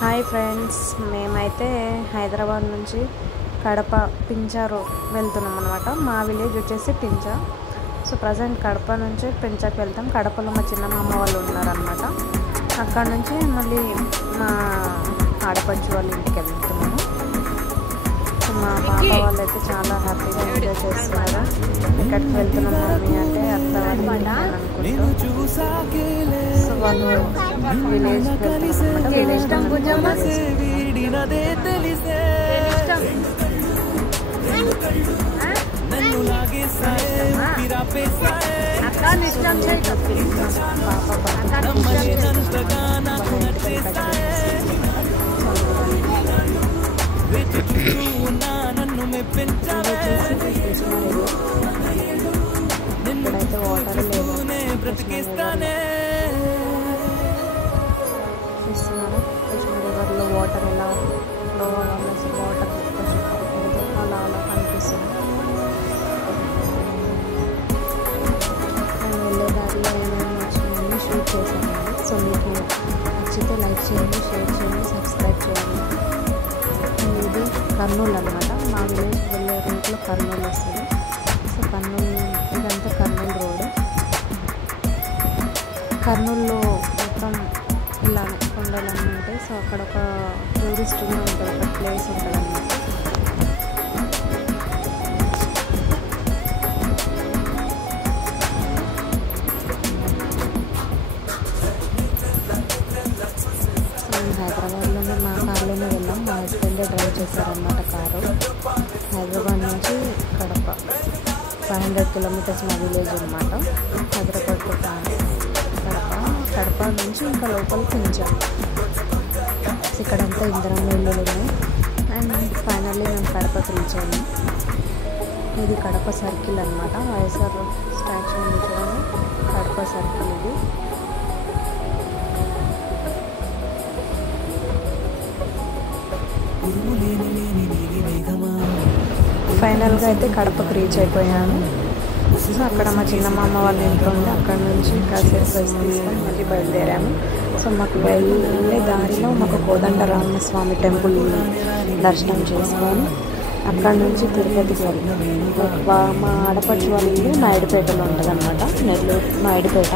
Hi friends, మేమైతే హైదరాబాద్ నుంచి కడప పించారు వెళ్తున్నాం అనమాట. మా విలేజ్ వచ్చేసి పించా. సో ప్రజెంట్ కడప నుంచి పించాకి వెళ్తాం. కడపలో మా చిన్నమామ వాళ్ళు ఉన్నారనమాట. అక్కడ నుంచి మళ్ళీ మా ఆడపడుచు వాళ్ళ ఇంటికి వెళ్తున్నాము. సో మా పాప వాళ్ళు అయితే చాలా హ్యాపీగా ఎంజాయ్ చేస్తున్నారు. ఎక్కడికి వెళ్తున్నాం మమ్మీ అంటే అర్థం అనుకుంటూ. సో వాళ్ళు విలేజ్కి వెళ్తున్నాం. ఇక్కడైతే వాటర్ లేదు, చూస్తున్నారు కృష్ణ రివర్లో వాటర్ ఎలా ఫ్లో అవ్వాలి, అసలు వాటర్ అలా అలా కనిపిస్తుంది. నేను వెళ్ళే దారిలో ఏమైనా నచ్చినాయని షూట్ చేశాను. సో మీకు నచ్చితే లైక్ చేయండి, షేర్ చేయండి, సబ్స్క్రైబ్ చేయండి. ఇది కర్నూలు అనమాట. మా విలేజ్ వెళ్ళే రూట్లో కర్నూలు వస్తుంది. సో కర్నూలు ఇదంతా కర్నూలు రోడ్. కర్నూలులో మొత్తం ఇలానే కొండలన్నీ ఉంటాయి. సో అక్కడ ఒక టూరిస్ట్ కూడా ఉంటుంది, ఒక ప్లేస్ ఉంటుంది అన్నమాట. హైదరాబాద్లోనే మా కార్లోనే వెళ్ళాం. మా హస్బెండ్ డ్రైవ్ చేశారన్నమాట కారు. హైదరాబాద్ నుంచి కడప 500 కిలోమీటర్స్ మా విలేజ్ అనమాట. హైదరాబాద్ టు కడప నుంచి ఇంకా లోపల పించా. ఇక్కడంతా ఇందిరం ఇల్లులు ఉన్నాయి. అండ్ ఫైనల్లీ మేము కడపకి రీచ్ అయ్యాము. ఇది కడప సర్కిల్ అనమాట. వైఎస్ఆర్ స్టాచ్యూ ఉంది చూడండి, కడప సర్కిల్ ఇది. ఫైనల్గా అయితే కడపకు రీచ్ అయిపోయాను. సో అక్కడ మా చిన్నమామ వాళ్ళ ఇంట్లో ఉంది. అక్కడ నుంచి కాసేపు రెస్ట్ తీసుకొని మళ్ళీ బయలుదేరాము. సో మాకు వెళ్ళే దారిలో మాకు కోదండరామస్వామి టెంపుల్ దర్శనం చేసుకొని అక్కడ నుంచి తిరుపతికి వెళ్ళాము. మా ఆడపడుచు వాళ్ళ ఇల్లు నాయుడుపేటలో ఉంటుంది అనమాట, నెల్లూరు నాయుడుపేట.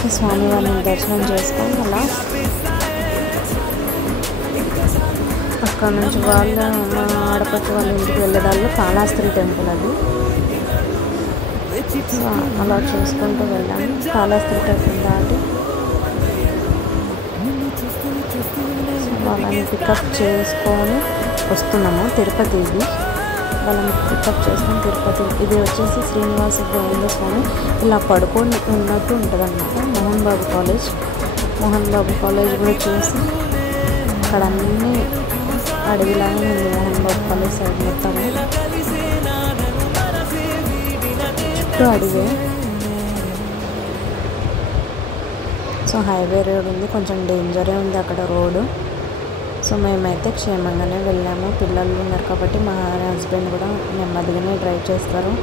సో స్వామి వాళ్ళని దర్శనం చేసుకొని అలా అక్కడ నుంచి మా ఆడపడుచు వాళ్ళ ఇంటికి వెళ్ళేదాళ్ళు కాళహస్తి టెంపుల్ అది. సో అలా చూసుకుంటూ వెళ్ళాము. కాళహస్తి టెంపుల్ దాటి వాళ్ళని పికప్ చేసుకొని వస్తున్నాము. తిరుపతి ఇది. వాళ్ళని పికప్ చేసుకొని తిరుపతి. ఇది వచ్చేసి శ్రీనివాస గోవింద స్వామి ఇలా పడుకొని ఉన్నట్టు ఉంటుంది అన్నమాట. మోహన్ బాబు కాలేజ్ కూడా చూసి అక్కడ అన్నీ అడవిలానే ఉంది. మోహన్ బాబు కాలేజ్ సైడ్ మొత్తం చుట్టూ అడివే. సో హైవే రోడ్ ఉంది, కొంచెం డేంజరే ఉంది అక్కడ రోడ్డు. సో మేమైతే క్షేమంగానే వెళ్ళాము. పిల్లలు ఉన్నారు కాబట్టి మా హస్బెండ్ కూడా నెమ్మదిగానే డ్రైవ్ చేస్తారు.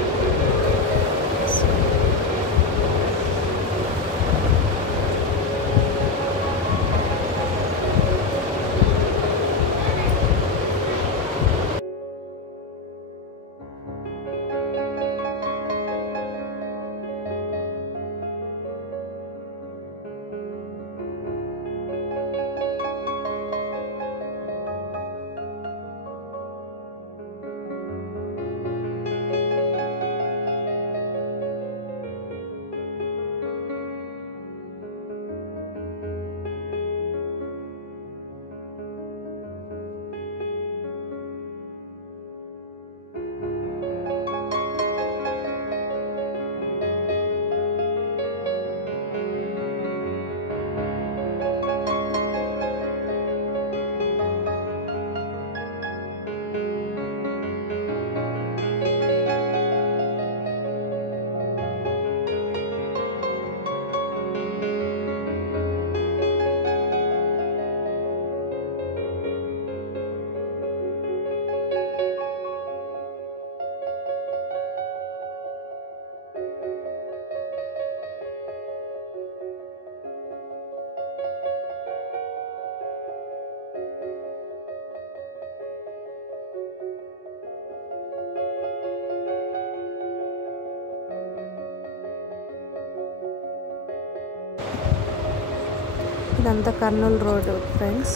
ఇదంతా కర్నూలు రోడ్డు ఫ్రెండ్స్.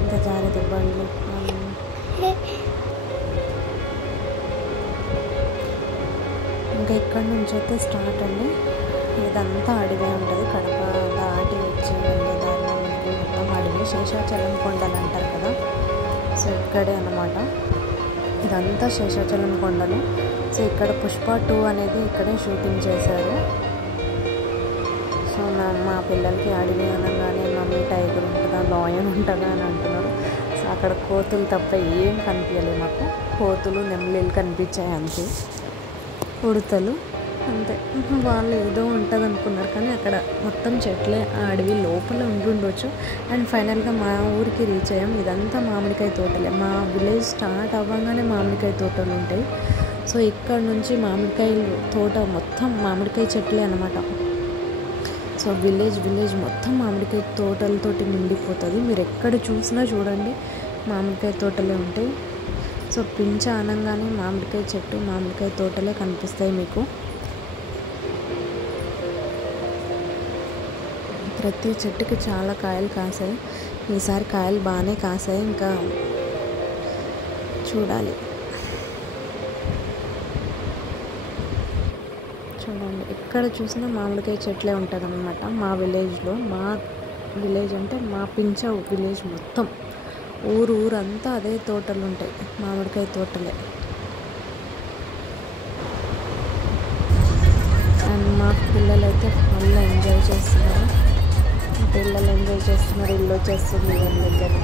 ఇంకా జాగ్రత్త బండ్లు. ఇంకా ఇక్కడ నుంచి అయితే స్టార్ట్ అండి. ఇదంతా అడవి ఉంటుంది. కడప దాటి వచ్చి వెళ్ళే దారిలో మనకి మొత్తం అడవి. శేషాచలం కొండలు అంటారు కదా, సో ఇక్కడే అన్నమాట. ఇదంతా శేషాచలం కొండలు. సో ఇక్కడ పుష్ప 2 అనేది ఇక్కడే షూటింగ్ చేశారు. సో మా పిల్లలకి అడవి అనగానే మమ్మీ టైగర్ ఉంటుందా, లాయన్ ఉంటుందా అని అంటున్నారు. సో అక్కడ కోతులు తప్ప ఏం కనిపించలేదు మాకు. కోతులు నెమలీలు కనిపించాయి అంతే, ఉడతలు అంతే. వాళ్ళు ఏదో ఉంటుంది అనుకున్నారు కానీ అక్కడ మొత్తం చెట్లే. ఆ అడవి లోపల ఉండుండొచ్చు. అండ్ ఫైనల్గా మా ఊరికి రీచ్ అయ్యాం. ఇదంతా మామిడికాయ తోటలే. మా విలేజ్ స్టార్ట్ అవ్వగానే మామిడికాయ తోటలు ఉంటాయి. సో ఇక్కడ నుంచి మామిడికాయలు తోట మొత్తం మామిడికాయ చెట్లే అన్నమాట. సో విలేజ్ మొత్తం మామిడికాయ తోటలతోటి నిండిపోతుంది. మీరు ఎక్కడ చూసినా చూడండి మామిడికాయ తోటలే ఉంటాయి. సో పించ అనగానే మామిడికాయ చెట్టు, మామిడికాయ తోటలే కనిపిస్తాయి మీకు. ప్రతి చెట్టుకి చాలా కాయలు కాసాయి. ఈసారి కాయలు బాగానే కాసాయి. ఇంకా చూడాలి. చూడండి ఎక్కడ చూసినా మామిడికాయ చెట్లే ఉంటుంది అన్నమాట మా విలేజ్లో. మా విలేజ్ అంటే మా పించ విలేజ్ మొత్తం ఊరంతా అదే తోటలు ఉంటాయి, మామిడికాయ తోటలే. అండ్ మా పిల్లలు అయితే ఫుల్ ఎంజాయ్ చేస్తున్నారు. పిల్లలు ఎంజాయ్ చేస్తున్నారు. ఇల్లు వచ్చేస్తుంది వాళ్ళ దగ్గర.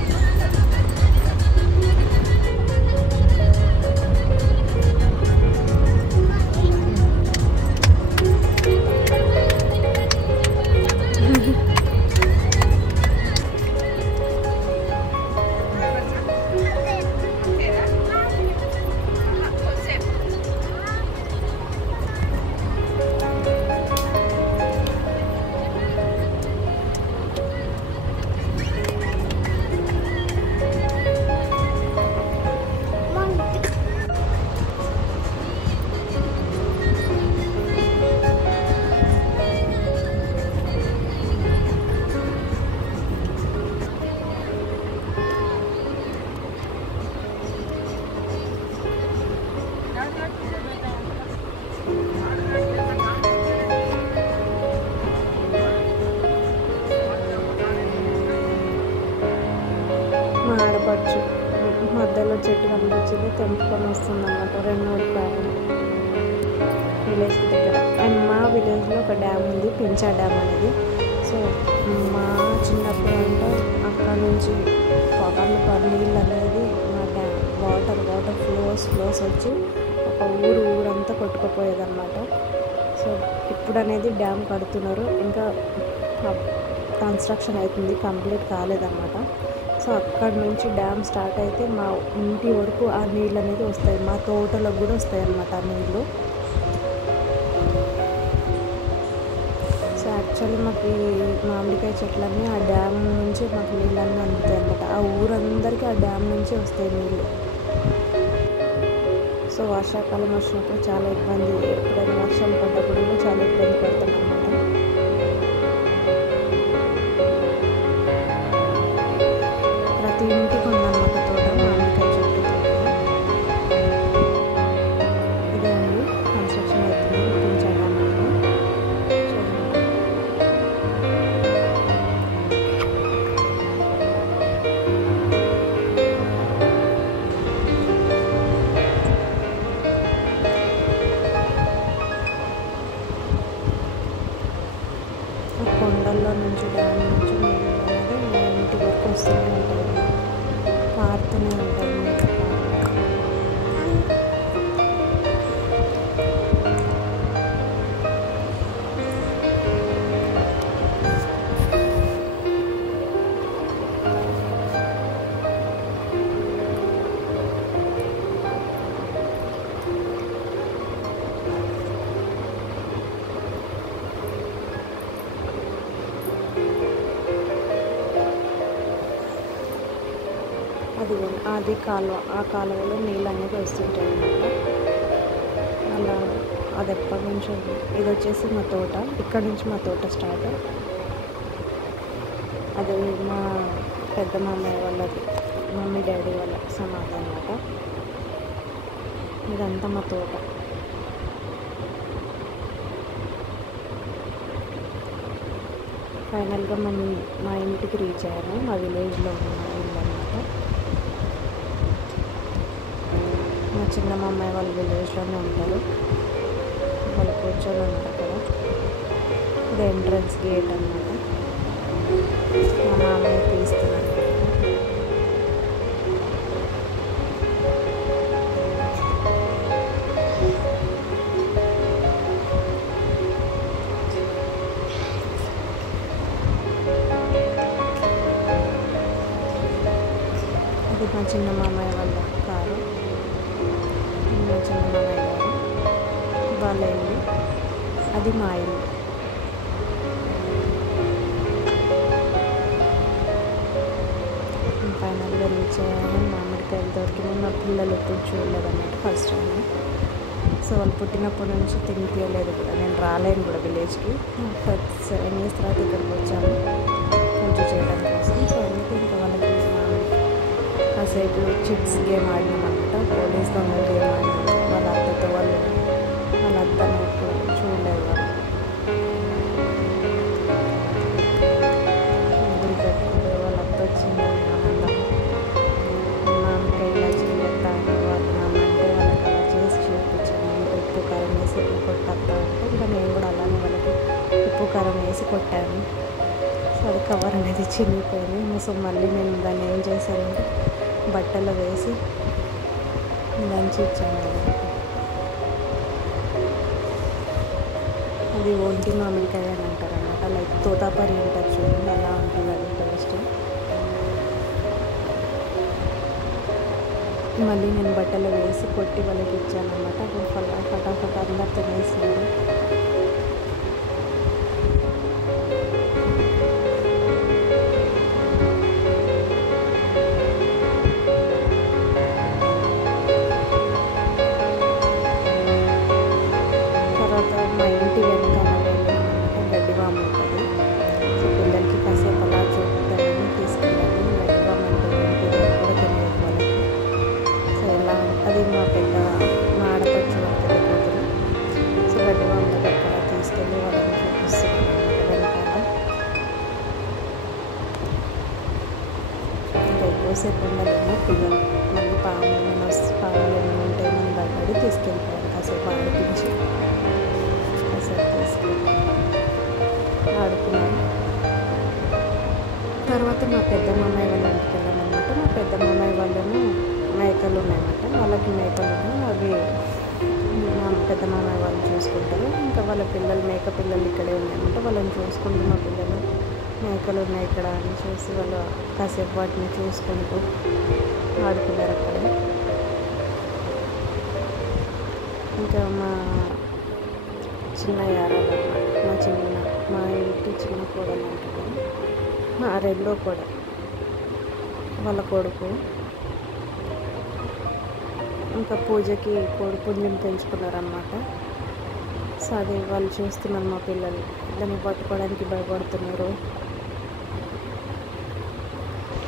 ఆడపడుచు మధ్యలో చెట్టు కనిపించింది, తెంపుకొని వస్తుంది అన్నమాట. 2-3 కాయలు విలేజ్ దగ్గర. అండ్ మా విలేజ్లో ఒక డ్యామ్ ఉంది, పించా డ్యామ్ అనేది. సో మా చిన్నప్పుడు అంటే అక్కడ నుంచి పగలు నీళ్ళు అనేది మా డ్యామ్ వాటర్ ఫ్లోస్ వచ్చి ఒక ఊరంతా కొట్టుకుపోయేదన్నమాట. సో ఇప్పుడు అనేది డ్యామ్ కడుతున్నారు, ఇంకా కన్స్ట్రక్షన్ అవుతుంది, కంప్లీట్ కాలేదన్నమాట. సో అక్కడ నుంచి డ్యామ్ స్టార్ట్ అయితే మా ఇంటి వరకు ఆ నీళ్ళు అనేది వస్తాయి. మా తోటలకు కూడా వస్తాయి అన్నమాట ఆ నీళ్ళు. సో యాక్చువల్లీ మాకు ఈ మామిడికాయ చెట్లన్నీ ఆ డ్యామ్ నుంచి మాకు నీళ్ళన్నీ అందుతాయి అన్నమాట. ఆ ఊరందరికీ ఆ డ్యామ్ నుంచి వస్తాయి నీళ్ళు. సో వర్షాకాలం వచ్చినప్పుడు చాలా ఇబ్బంది, ఎప్పుడైనా వర్షాలు పడ్డప్పుడు కూడా చాలా ఇబ్బంది పడతాం అన్నమాట. ప్రతి ఇంటికి ఉందన్నమాట తోట, మామిడికాయ చెట్టు తోట. ఇదే అండి కన్స్ట్రక్షన్ అవుతుంది పించా డ్యామ్ అనేది. కొండల్లో నుంచి డ్యామ్ నుంచి నీళ్ళు అనేది మా ఇంటి వరకు వస్తూనే ఉంటుంది, పారుతూనే ఉంటుంది నీళ్ళు. అది కాలువ, ఆ కాలువలో నీళ్ళు అనేది వస్తుంటాయి అన్నమాట. అలా అది ఎప్పటి నుంచో. ఇది వచ్చేసి మా తోట, ఇక్కడ నుంచి మా తోట స్టార్ట్. అది మా పెద్ద మామయ్య వాళ్ళది, మమ్మీ డాడీ వాళ్ళ సమాధి అన్నమాట. ఇదంతా మా తోట. ఫైనల్గా మా ఇంటికి రీచ్ అయ్యాను. మా విలేజ్లో ఉన్న ఇల్లు అన్నమాట. మా చిన్న మామయ్య వాళ్ళు విలేజ్లోనే ఉంటారు. వాళ్ళు కూర్చొని ఉంటారు కదా. ఇది ఎంట్రన్స్ గేట్ అన్నమాట. మా మామయ్య తీస్తున్నారు. ఇది మా చిన్న మామయ్య వాళ్ళ కారు, మా చిన్న మామయ్య గారు వాళ్ళ ఇల్లు, అది మా ఇల్లు. ఫైనల్గా రీచ్ అయ్యాను. మామిడికాయలు దొరికినాయి. మా పిల్లలు ఎప్పుడు చూడలేదు అన్నట్టు ఫస్ట్ టైం. సో వాళ్ళు పుట్టినప్పటి నుంచి తినిపించలేదు కూడా. నేను రాలేను కూడా విలేజ్కి. 7 years తర్వాత ఇక్కడికి వచ్చాను పూజ చేయడం కోసం. సో అందుకే ఇంకా వాళ్ళకి కాసేపు చిట్స్ గేమ్ ఆడినాం అనమాట. పోలీస్ దొంగ గేమ్ ఆడినాం. వాళ్ళ అత్తతో వాళ్ళ అత్తను ఎప్పుడు చూడలేదు వాళ్ళు. ముగ్గురు పెట్టుకుంటారు. వాళ్ళ అత్త వచ్చింది ఆనందం. మామిడికాయ ఇలా చేయొద్దాను వాళ్ళు నామంటే వాళ్ళకి అలా చేసి చూపించాను. ఉప్పు కారం వేసి ఎట్లా కొట్టద్దా అంటే ఇంకా నేను కూడా అలానే వాళ్ళకి ఉప్పు కారం వేసి కొట్టాను. సో అది కవర్ అనేది చినిగిపోయింది. సో మళ్ళీ నేను దాన్ని ఏం చేశానంటే బట్టలో వేసి దంచి ఇచ్చాను. అది ఒంటి మామిడికాయ అని అంటారు అన్నమాట. లైక్ తోతాపరి అంటారు చూడండి, అలా ఉంటుంది అది టేస్ట్. మళ్ళీ నేను బట్టలో వేసి కొట్టి వాళ్ళకి ఇచ్చాను అన్నమాట. అప్పుడు ఫటాఫట్ అందరు తినేసినారు. మా ఇంటి వెనకాల గడ్డివామ ఉంటుంది. సో పిల్లలకి కాసేపు అలా చూపుతామని తీసుకెళ్ళాను. గడ్డివామ అంటే ఏంటి కూడా తెలియదు వాళ్ళకి. సో ఎలా అది మా ఆడపడుచు పెద్ద కూతురు. సో గడ్డివామ దగ్గరికి అలా తీసుకెళ్ళి వాళ్ళని చూపిస్తున్నాను వెనకాల. ఇంకా ఎక్కువసేపు ఉండలేము పిల్లలు. మళ్ళీ పాములు ఏమైనా ఉంటే మనం భయపడి తీసుకెళ్ళిపోయాను. కాసేపు ఆడిపించి ఆడుకున్నాను. తర్వాత మా పెద్ద మామయ్య వాళ్ళ ఇంటికి వెళ్ళామన్నమాట. మా పెద్ద మామయ్య వాళ్ళను మేకలు ఉన్నాయన్నమాట. వాళ్ళకి మేకలు ఉన్నాయి. అవి మా పెద్ద మామయ్య వాళ్ళు చూసుకుంటారు. ఇంకా వాళ్ళ మేక పిల్లలు ఇక్కడే ఉన్నాయన్నమాట. వాళ్ళని చూసుకుంటూ మా పిల్లలు మేకలు ఉన్నాయి ఇక్కడ అని చూసి వాళ్ళు కాసేపు వాటిని చూసుకుంటూ ఆడుకున్నారు అక్కడ. ఇంకా మా చిన్న యారాలు అన్నమాట. మా ఇంటి చిన్న కోడలు అంటారు. మా రెండో కోడలు వాళ్ళ కొడుకు. ఇంకా పూజకి కోడి పుంజుని పెంచుకున్నారన్నమాట. సో అది వాళ్ళు చూస్తున్నారు. మా పిల్లలు దాన్ని పట్టుకోవడానికి భయపడుతున్నారు.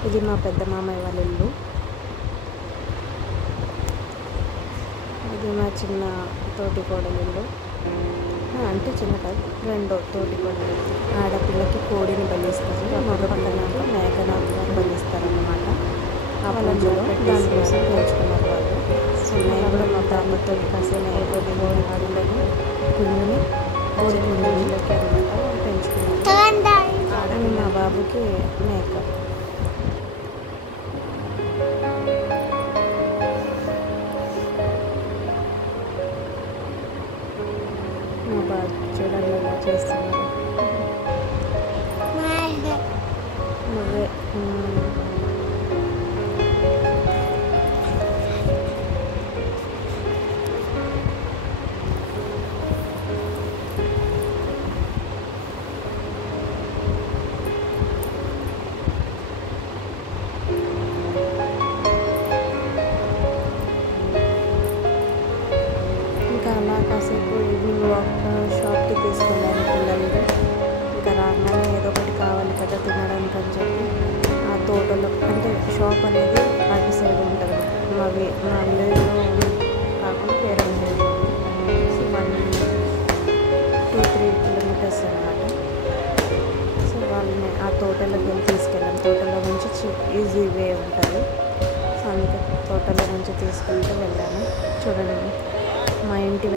ఇది మా పెద్ద మామయ్య వాళ్ళ ఇల్లు. ఇది మా చిన్న తోటి కోడలు ఇల్లు. అంటే చిన్న కాదు, రెండో తోటి కోడలు. ఆడపిల్లకి కోడిని బలిస్తారు. మగ పిల్లలకు మేకనాథ్ బలిస్తారన్నమాట. ఆ పూజలో దానికోసం పెంచుకున్నారు వాళ్ళు. సో నేను కూడా మా తాతతో కాసేపు అయిపోతే కోడి ఆడలని పుంజుని కోడి పుంజులకి అనమాట పెంచుకున్నాను. ఆడని మా బాబుకి మేక. మా బాబు చూడండి ఎలా చేస్తున్నారు. నువ్వే అలా కాసేపు ఈవినింగ్ వాక్ షాప్కి తీసుకెళ్ళాను పిల్లల్ని. ఇంకా రాగానే ఏదో ఒకటి కావాలి కదా తినడానికి అని చెప్పి తోటలో అంటే షాప్ అనేది అటు సైడ్ ఉంటుంది. మా విలేజ్లో కాకుండా వేరే విలేజ్లో. సో 1-3 కిలోమీటర్స్ అనమాట. సో వాళ్ళని ఆ తోటలోకి వెళ్ళి తీసుకెళ్ళాం. తోటలో నుంచి ఈజీ వే ఉంటుంది. సో అందుకే తోటలో నుంచి తీసుకుంటూ వెళ్ళాను. చూడండి, మా ఇంటి